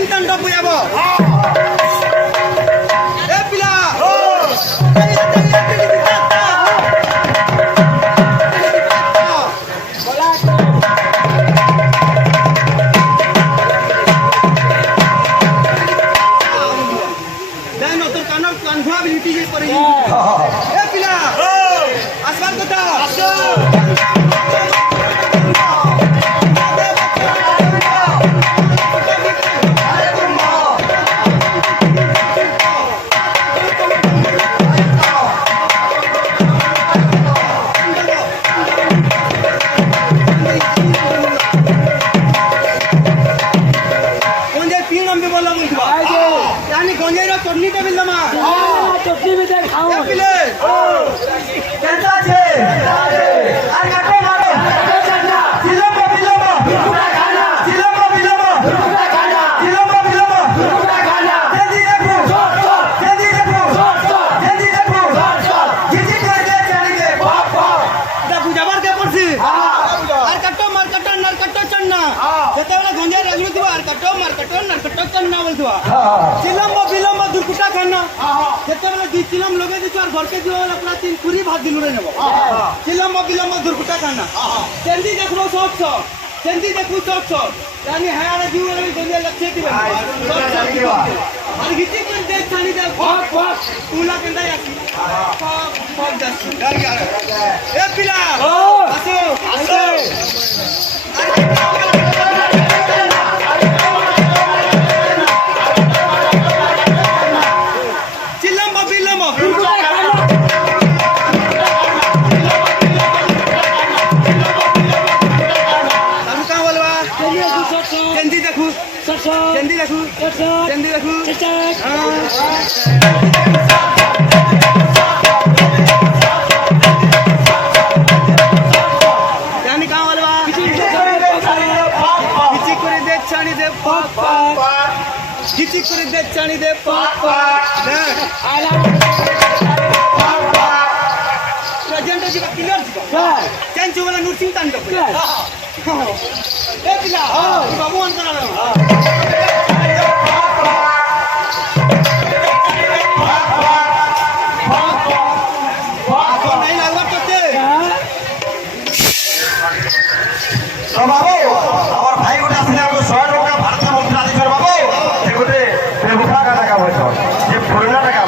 নৃসিং তাণ্ডব বুঝাব এ পিলা নতুন কানৰ কানভা বিলিটি কৰি এ পিলা আসবার কথা চটনিটা বিললাম চটনি বিতে খাও পিলে কেনটা আছে আর কাটে মারো চিলম্বা বিলম্বা দুপুরা খানা চিলম্বা বিলম্বা দুপুরা খানা চিলম্বা বিলম্বা দুপুরা খানা জেদি দেখো জেদি দেখো জেদি দেখো জিজি করে দে চালি দে বাপ বাপ এটা বুঝাবার কে পড়ছি আর কাটো মার কাটো নার কাটো চন্না যেতেবেলা গঞ্জা রাজনীতি আর কাটো মার কাটো নার কাটো চন্না বলতবা চিলম্বা বিলম্বা দুপুরা খানা যেতেবেলা দুই চিলম লগে দিছো আর ঘরকে দিও আপনা তিন কুড়ি ভাত দিলু রে নেব চিলম্বা বিলম্বা দুপুরা খানা জেদি দেখো সব সব জেদি দেখো সব সব জানি হায়ারে দিও রে গঞ্জা লক্ষ্য দিবে আর গিটি করে দেখ ছানি দে ভাগ ভাগ তুলা কেন্দা আসি ভাগ দাস এ পিলা আসো আসো চিলম্বা বিলম্বা আমি কা বলবা জেন্দি দেখু জেন্দি দেখু জেন্দি দেখু জানি কা বলবা কিচি করে দে ছানি দে পাপা কিচি করে দে ছানি দে পাপা দেখ আলা প্রেজেন্ট আছে ক্লিয়ার হ্যাঁ চেঞ্জ বলা নৃসিং তাণ্ডব এ পিলা বাবু অন্তর না नहीं लागला करते तो बाबू और भाई गोटे आसले हमको 100 टका भारत मुद्रा दे बाबू ये गोटे बेबुखा का टाका होय ये पुराना टाका